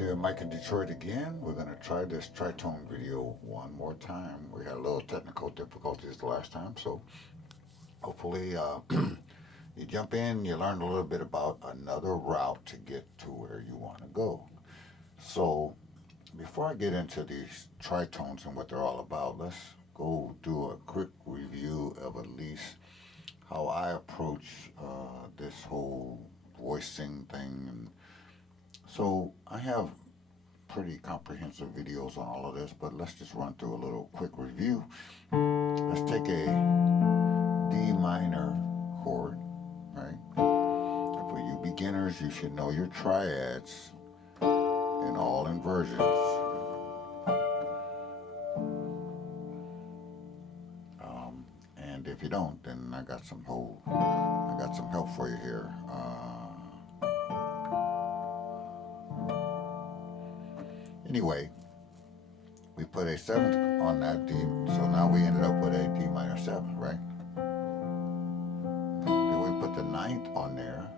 there, Mike in Detroit again. We're going to try this tritone video one more time. We had a little technical difficulties the last time, so hopefully you jump in, you learn a little bit about another route to get to where you want to go. So before I get into these tritones and what they're all about, let's go do a quick review of at least how I approach this whole voicing thing. And so I have pretty comprehensive videos on all of this, but let's just run through a little quick review. Let's take a D minor chord, right? For you beginners, you should know your triads in all inversions. And if you don't, then I got some help for you here. Anyway, we put a seventh on that D, so now we ended up with a D minor 7, right? Then we put the ninth on there.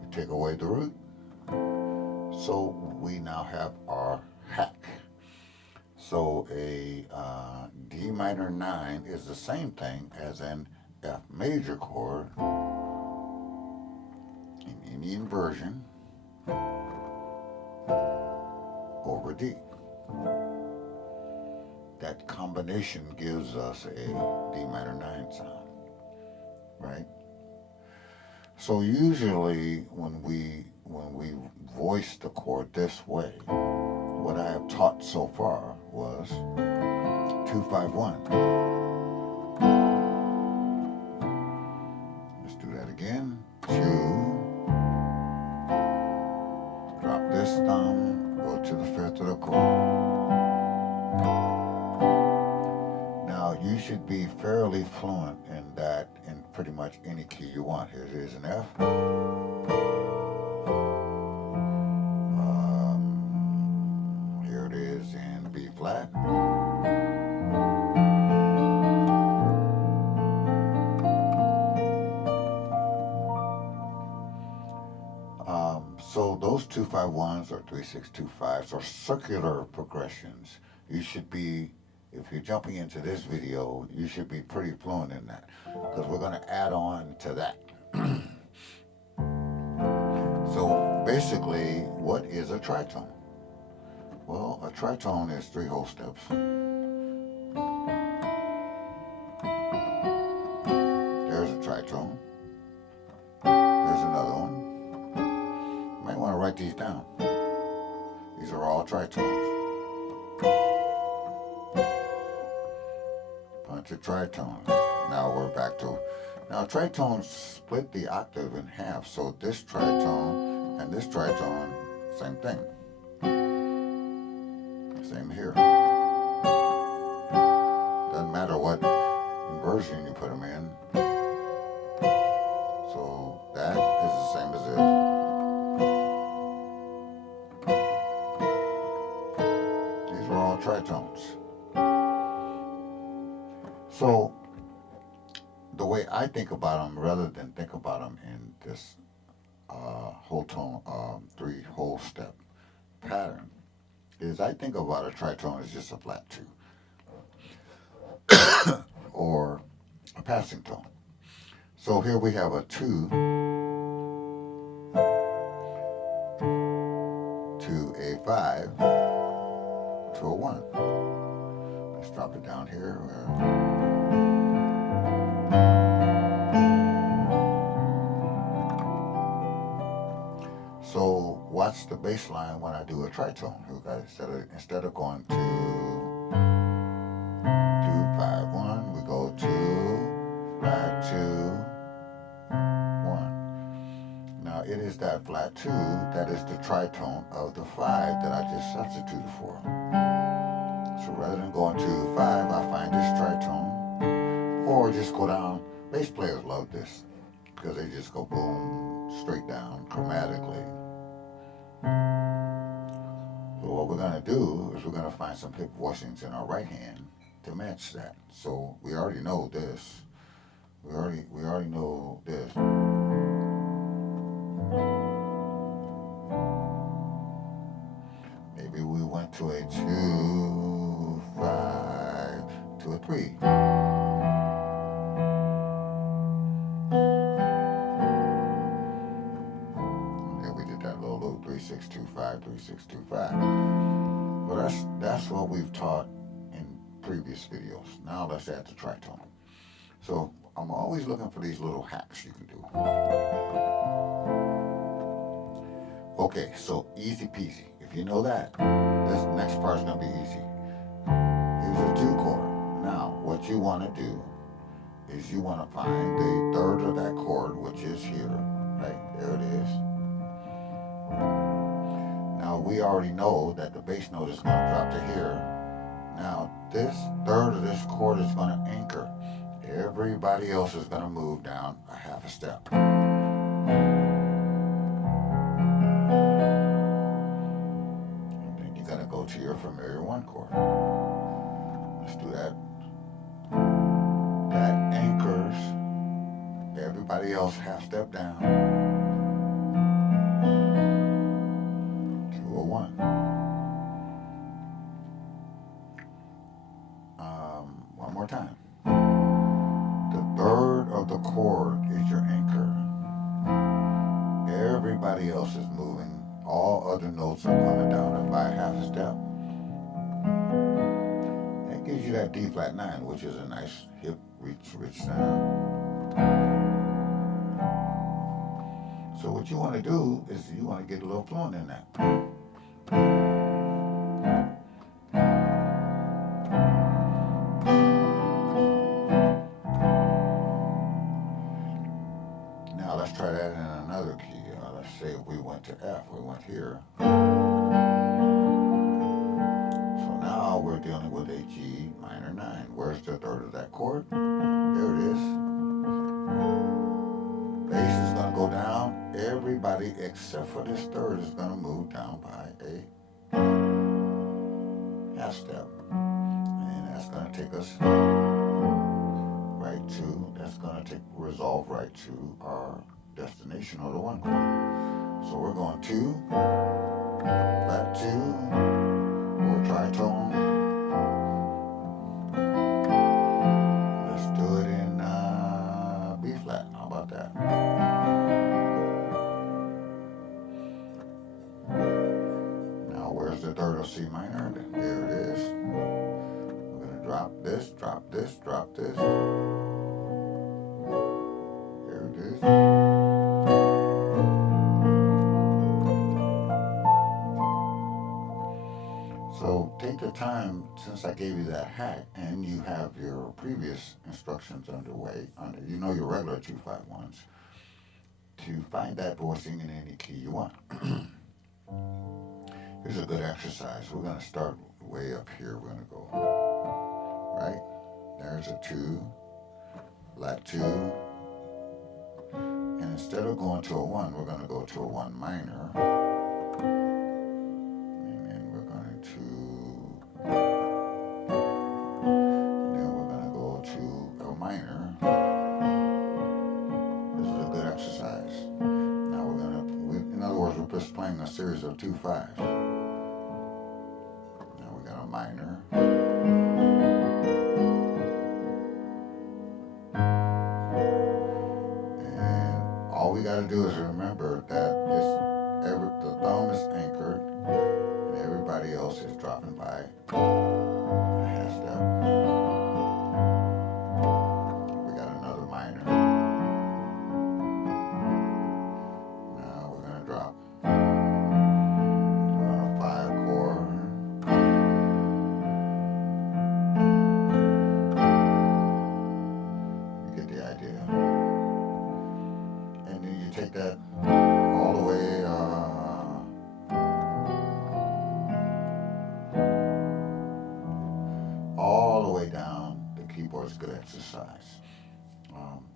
We take away the root. So we now have our hack. So a D minor 9 is the same thing as an F major chord in any inversion over D. That combination gives us a D minor 9 sound, right? So usually when we voice the chord this way, what I have taught so far was 2-5-1. Let's do that again. 2, drop this thumb, go to the 5th of the chord. Now you should be fairly fluent in that in pretty much any key you want. Here it is in F. Here it is in B flat. So those 2-5-1s or 3-6-2-5s are circular progressions. You should be, if you're jumping into this video, you should be pretty fluent in that because we're going to add on to that. So basically, what is a tritone? Well, a tritone is 3 whole steps. There's a tritone. There's another one. You might want to write these down. These are all tritones. Bunch of tritones. Now we're back to... Now tritones split the octave in half, so this tritone and this tritone, same thing. Same here. Doesn't matter what inversion you put them in. So that is the same as this. These are all tritones. So the way I think about them, rather than think about them in this whole tone, 3 whole step pattern, is I think about a tritone as just a flat 2 or a passing tone. So here we have a 2 to a 5 to a 1. Let's drop it down here. So what's the bass line when I do a tritone? Instead of going 2-5-1, we go 2-5-2-1. Now it is that flat 2 that is the tritone of the 5 that I just substituted for. So rather than going 2-5, I find this tritone, or just go down. Bass players love this because they just go boom, straight down chromatically. So what we're going to do is we're going to find some hip voicings in our right hand to match that. So we already know this. We already know this. Maybe we went to a 2, 5, to a 3. And then we did that little loop, 3, 6, 2, 5, 3, 6, 2, 5. Well, that's what we've taught in previous videos. Now let's add the tritone. So I'm always looking for these little hacks you can do. Okay, so easy peasy. If you know that, this next part's gonna be easy. Here's a 2 chord. Now, what you want to do is you want to find the third of that chord, which is here. Right, there it is. Now, we already know that the bass note is going to drop to here. Now, this third of this chord is going to anchor. Everybody else is going to move down a half a step. And then you're going to go to your familiar 1 chord. Let's do that. That anchors everybody else half step down to a 1. One more time. The third of the chord is your anchor. Everybody else is moving. All other notes are coming down by a half a step. That gives you that D flat 9, which is a nice hip rich sound. So what you want to do is you want to get a little fluent in that. Now let's try that in another key. Let's say if we went to F, we went here. So now we're dealing with a G minor 9. Where's the third of that chord? There it is. Bass is going to go down. Everybody except for this third is going to move down by a half step. And that's going to take us right to, resolve right to our destination or the 1 chord. So we're going 2, flat 2, or tritone. Let's do it in B flat. How about that? Now where's the third of C minor? There it is. We're going to drop this, drop this, drop this. There it is. So take the time, since I gave you that hack, and you have your previous instructions underway, you know your regular 2-5-1s, to find that voicing in any key you want. Here's a good exercise. We're going to start way up here. We're going to go, right? There's a 2, flat 2. And instead of going to a 1, we're going to go to a 1 minor. And then we're going to go to a minor. This is a good exercise. Now in other words, we're just playing a series of 2 5s. Now we got a minor. And all we got to do is remember that the thumb is anchored and everybody else is dropping by a half step. We got another minor. Now we're going to drop. We're on a 5 chord. You get the idea. And then you take that all the way down. The keyboard's good exercise.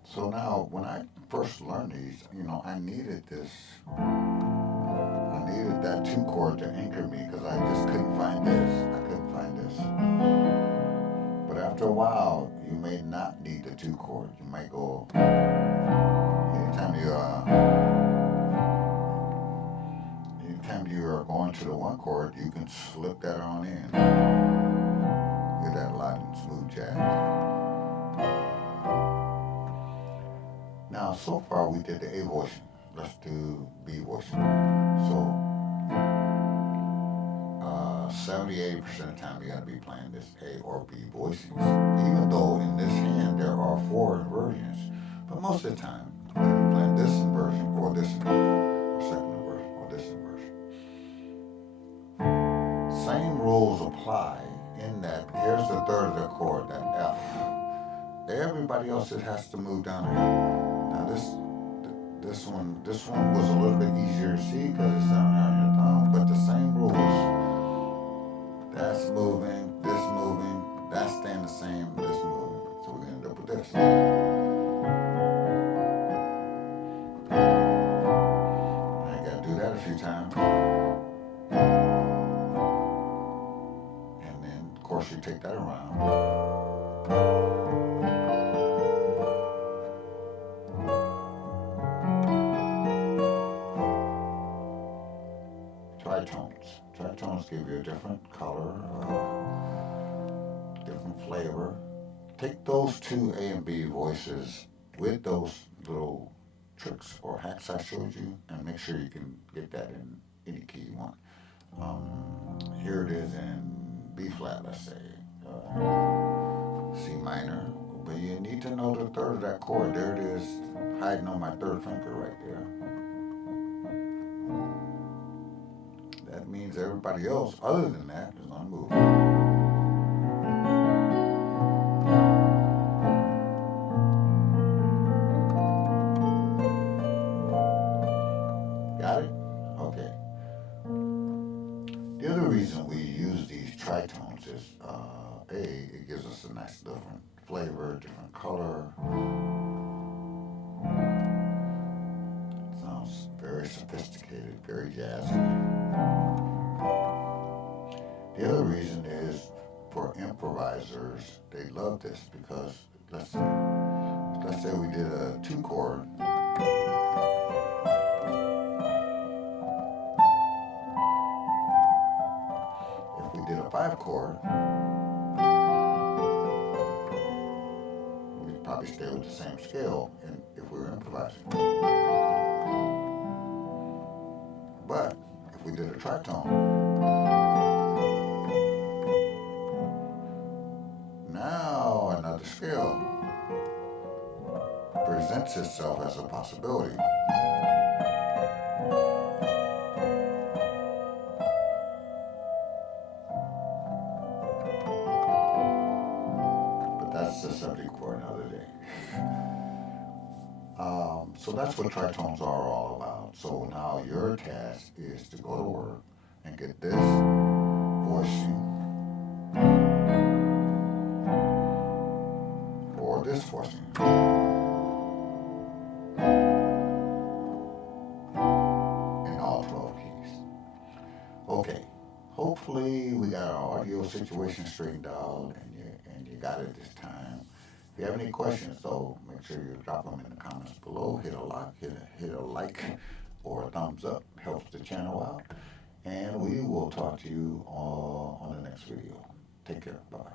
So now, when I first learned these, I needed that 2 chord to anchor me because I just couldn't find this. But after a while, you may not need the 2 chord. You might go, anytime you are going to to the one chord, you can slip that on in. Hear that light and smooth jazz. Now, so far we did the A voicing. Let's do B voicing. So, 70-80% of the time you gotta be playing this A or B voicings. Even though in this hand there are 4 inversions. But most of the time, you're gonna be playing this inversion or this inversion, or second inversion or this inversion. Same rules apply in that here's the third of the chord, that F. Everybody else has to move down here. Now this one was a little bit easier to see because it's down here on your thumb, but the same rules. That's moving, that's staying the same, this moving. So we're gonna end up with this. I gotta do that a few times. And then of course you take that around. Tritones give you a different color, different flavor. Take those 2 A and B voices with those little tricks or hacks I showed you and make sure you can get that in any key you want. Here it is in B flat, let's say, C minor, but you need to know the third of that chord. There it is, hiding on my third finger right there. That means everybody else, other than that, is going to move. Got it? Okay. The other reason we use these tritones is, it gives us a nice different flavor, different color. It sounds very sophisticated, very jazzy. The other reason is for improvisers, they love this because let's say we did a 2 chord. If we did a 5 chord, we'd probably stay with the same scale if we were improvising. But if we did a tritone, now another scale presents itself as a possibility. But that's the subject for another day. So that's what tritones are all about. So now your task is to go to work and get this voicing or this voicing. In all 12 keys. Okay, hopefully we got our audio situation straightened out and you got it this time. If you have any questions, though, make sure you drop them in the comments below. Hit a like or a thumbs up. Helps the channel out. And we will talk to you on the next video. Take care. Bye-bye.